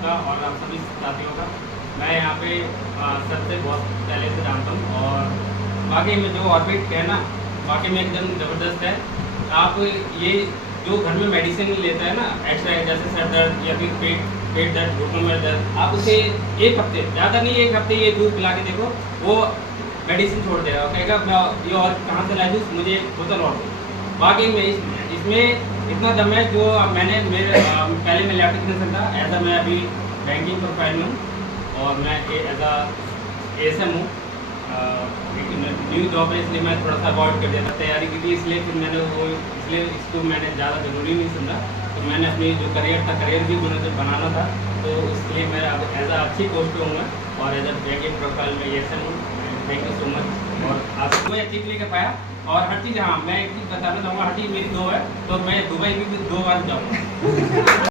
आपका और आप सभी साथियों का। मैं यहाँ पे सर से बहुत पहले से जानता हूँ और वाकई में जो ऑर्बिट है ना, वाकई में एकदम ज़बरदस्त है। आप ये जो घर में मेडिसिन लेता है ना एक्स्ट्रा, जैसे सर दर्द या फिर पेट दर्द, घुटनों में दर्द, आप उसे एक हफ्ते, ज़्यादा नहीं, एक हफ्ते ये दूध पिला के देखो, वो मेडिसिन छोड़ देगा, कहेगा मैं ये और कहाँ से लाई दूँ, मुझे बोतल और दो। वाकई में इसमें इतना दम है जो मैंने मेरे पहले मैं लैब टेक्नीशियन था, एज मैं अभी बैंकिंग प्रोफाइल में हूँ और मैं एज ASM हूँ। न्यू जॉब है इसलिए मैं थोड़ा सा अवॉइड कर दिया था तैयारी की थी, इसलिए फिर मैंने इसलिए इसको मैंने ज़्यादा ज़रूरी नहीं समझा। तो मैंने अपनी जो करियर था, करियर भी मुझे बनाना था, तो इसलिए मैं अब एज अच्छी पोस्ट पे हूँ मैं, और एज बैंकिंग प्रोफाइल में ASM हूँ। Thank you so much. और आज मैं चीज़ लेकर पाया और हर चीज़, हाँ मैं एक चीज़ बताना चाहूँगा, हर चीज़ मेरी 2 है, तो मैं दुबई भी 2 बार जाऊँगा।